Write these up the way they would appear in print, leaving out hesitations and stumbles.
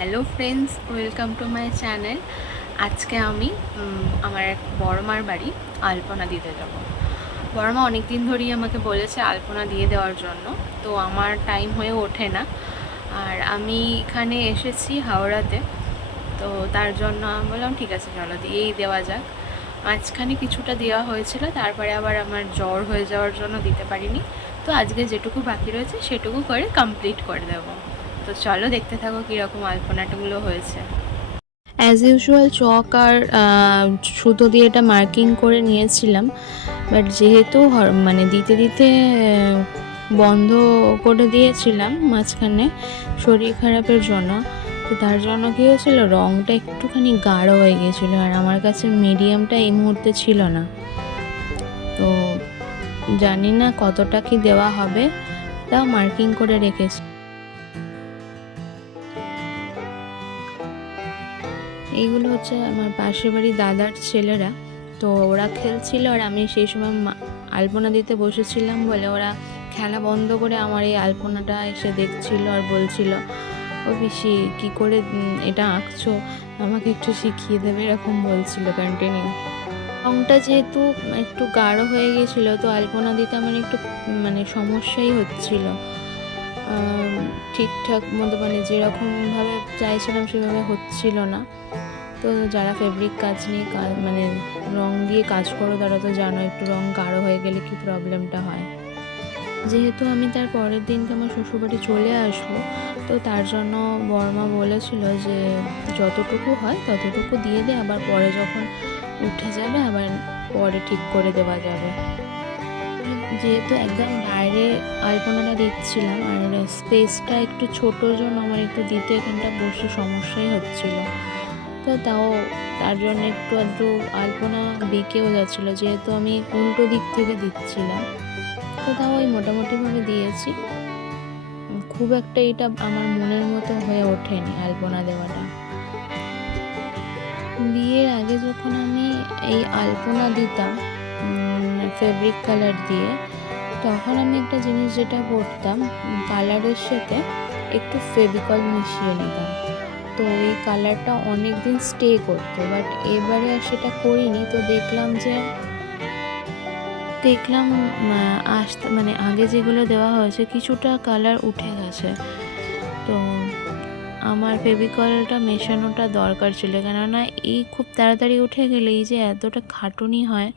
Hello friends, welcome to my channel. আজকে আমি আমার এক বড়মার বাড়ি আলপনা দিতে যাব। বড়মা অনেক দিন ধরেই আমাকে বলেছে আলপনা দিয়ে দেওয়ার জন্য, তো আমার টাইম হয়ে ওঠে না। আর আমি এখানে এসেছি হাওড়াতে, তো তার জন্য আমি বললাম ঠিক আছে চলো দিয়েই দেওয়া যাক। মাঝখানে কিছুটা দেওয়া হয়েছিল, তারপরে আবার আমার জ্বর হয়ে যাওয়ার জন্য দিতে পারিনি। তো আজকে যেটুকু বাকি রয়েছে সেটুকু করে কমপ্লিট করে দেবো। তো চলো দেখতে থাকো কীরকম আলপনাটাগুলো হয়েছে। অ্যাজ ইউজুয়াল চক আর সুতো দিয়ে এটা মার্কিং করে নিয়েছিলাম, বাট যেহেতু মানে দিতে দিতে বন্ধ করে দিয়েছিলাম মাঝখানে শরীর খারাপের জন্য, তো তার জন্য কী হয়েছিল, রঙটা একটুখানি গাঢ় হয়ে গিয়েছিলো। আর আমার কাছে মিডিয়ামটা এই মুহূর্তে ছিল না, তো জানি না কতটা কি দেওয়া হবে, তাও মার্কিং করে রেখেছি। এইগুলো হচ্ছে আমার পাশের বাড়ি দাদার ছেলেরা, তো ওরা খেলছিল আর আমি সেই সময় আলপনা দিতে বসেছিলাম বলে ওরা খেলা বন্ধ করে আমার এই আলপনাটা এসে দেখছিল আর বলছিল, ও পিসি কী করে এটা আঁকছো, আমাকে একটু শিখিয়ে দেবে, এরকম বলছিল কন্টিনিউ। রঙটা যেহেতু একটু গাঢ় হয়ে গেছিলো, তো আলপনা দিতে আমার একটু মানে সমস্যাই হচ্ছিল। ঠিকঠাক মতো মানে যেরকমভাবে চাইছিলাম সেভাবে হচ্ছিল না। তো যারা ফেব্রিক কাজ নিয়ে মানে রং দিয়ে কাজ করো তারা তো জানো একটু রং গাঢ় হয়ে গেলে কি প্রবলেমটা হয়। যেহেতু আমি তার পরের দিনকে আমার শ্বশুরবাড়ি চলে আসবো, তো তার জন্য বড়মা বলেছিল যে যতটুকু হয় ততটুকু দিয়ে দে, আবার পরে যখন উঠে যাবে আবার পরে ঠিক করে দেওয়া যাবে। যেহেতু একদম বাইরে আলপনাটা দিচ্ছিলাম আর স্পেসটা একটু ছোটোর জন্য আমার একটু দিতে এখানটা বসে সমস্যাই হচ্ছিলো, তো তাও তার জন্য একটু আধটু আলপনা বেঁকেও যাচ্ছিলো, যেহেতু আমি উল্টো দিক থেকে দিচ্ছিলাম। তো তাও ওই মোটামুটিভাবে দিয়েছি, খুব একটা এটা আমার মনের মতো হয়ে ওঠেনি আলপনা দেওয়াটা। বিয়ের আগে যখন আমি এই আলপনা দিতাম ফেব্রিক কালার দিয়ে, তখন আমি একটা জিনিস যেটা করতাম, কালারের সাথে একটু ফেভিকল মিশিয়ে নিতাম, তো এই কালারটা অনেক দিন স্টে করতো। বাট এবারে আর সেটা করিনি, তো দেখলাম আসতে মানে আগে যেগুলো দেওয়া হয়েছে কিছুটা কালার উঠে গেছে, তো আমার ফেভিকলটা মেশানোটা দরকার ছিল, কেননা এই খুব তাড়াতাড়ি উঠে গেলে এই যে এতটা খাটুনি হয়,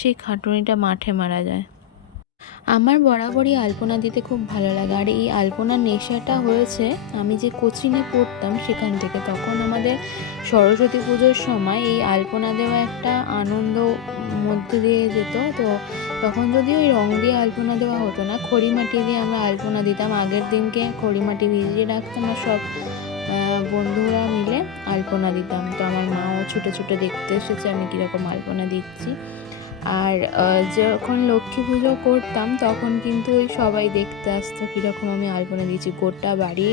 সেই খাটুনিটা মাঠে মারা যায়। আমার বরাবরই আলপনা দিতে খুব ভালো লাগে, আর এই আলপনার নেশাটা হয়েছে আমি যে কোচিনে পড়তাম সেখান থেকে। তখন আমাদের সরস্বতী পুজোর সময় এই আলপনা দেওয়া একটা আনন্দ মধ্যে দিয়ে যেত, তো তখন যদিও ওই রং দিয়ে আলপনা দেওয়া হতো না, খড়িমাটি দিয়ে আমরা আলপনা দিতাম। আগের দিনকে খড়িমাটি ভিজিয়ে রাখতাম আর সব বন্ধুরা মিলে আলপনা দিতাম। তো আমার মাও ছুটে ছুটে দেখতে এসেছে আমি কীরকম আলপনা দিচ্ছি। আর যখন লক্ষ্মী পুজো করতাম তখন কিন্তু ওই সবাই দেখতে আসতো কীরকম আমি আলপনা দিয়েছি, গোটা বাড়ি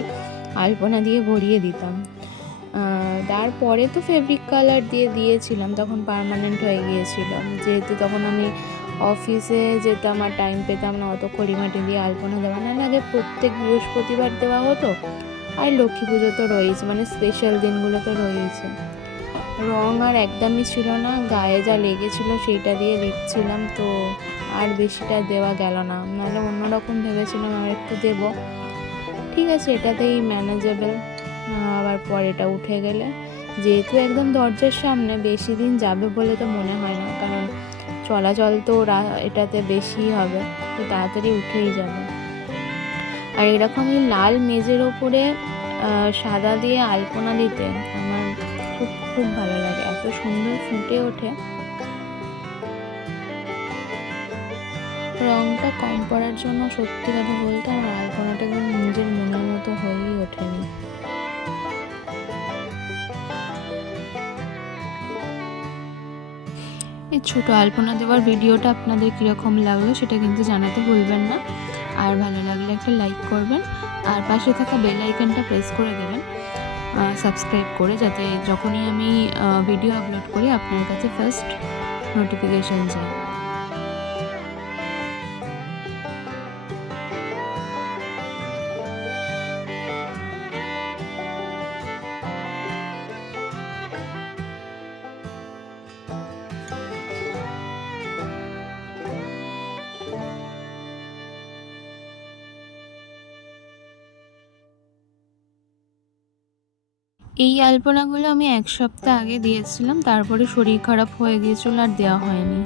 আলপনা দিয়ে ভরিয়ে দিতাম। তারপরে তো ফেব্রিক কালার দিয়ে দিয়েছিলাম, তখন পার্মানেন্ট হয়ে গিয়েছিলাম, যেহেতু তখন আমি অফিসে যেতাম আর টাইম পেতাম না অত খড়িমাটি দিয়ে আলপনা দেওয়া। না আগে প্রত্যেক বৃহস্পতিবার দেওয়া হতো, আর লক্ষ্মী পুজো তো রয়েছে, মানে স্পেশাল দিনগুলো তো রয়েছে। রং আর একদমই ছিল না, গায়ে যা লেগেছিল সেইটা দিয়ে দিচ্ছিলাম, তো আর বেশিটা দেওয়া গেল না, নাহলে অন্যরকম ভেবেছিলাম আর একটু দেবো। ঠিক আছে, এটাতেই ম্যানেজেবল। আবার পরেটা উঠে গেলে, যেহেতু একদম দরজার সামনে, বেশি দিন যাবে বলে তো মনে হয় না, কারণ চলাচল তো এটাতে বেশি হবে, তো তাড়াতাড়ি উঠেই যাবে। আর এরকমই লাল মেজের ওপরে সাদা দিয়ে আলপনা দিতে আমার খুব খুব ভালো লাগে, এত সুন্দর ফুটে ওঠে। রংটা কম পড়ার জন্য সত্যি কথা বলতে আমার আলপনাটা একদম নিজের মনের মতো হয়েই ওঠেনি। এই ছোটো আলপনা দেওয়ার ভিডিওটা আপনাদের কীরকম লাগলো সেটা কিন্তু জানাতে ভুলবেন না, আর ভালো লাগলে একটা লাইক করবেন, আর পাশে থাকা বেল আইকনটা প্রেস করে দেবেন সাবস্ক্রাইব করে, যাতে যখনই আমি ভিডিও আপলোড করি আপনার কাছে ফার্স্ট নোটিফিকেশান যায়। এই আলপনাগুলো আমি ১ সপ্তাহ আগে দিয়েছিলাম। তারপরে শরীর খারাপ হয়ে গিয়েছিল আর দেওয়া হয়নি।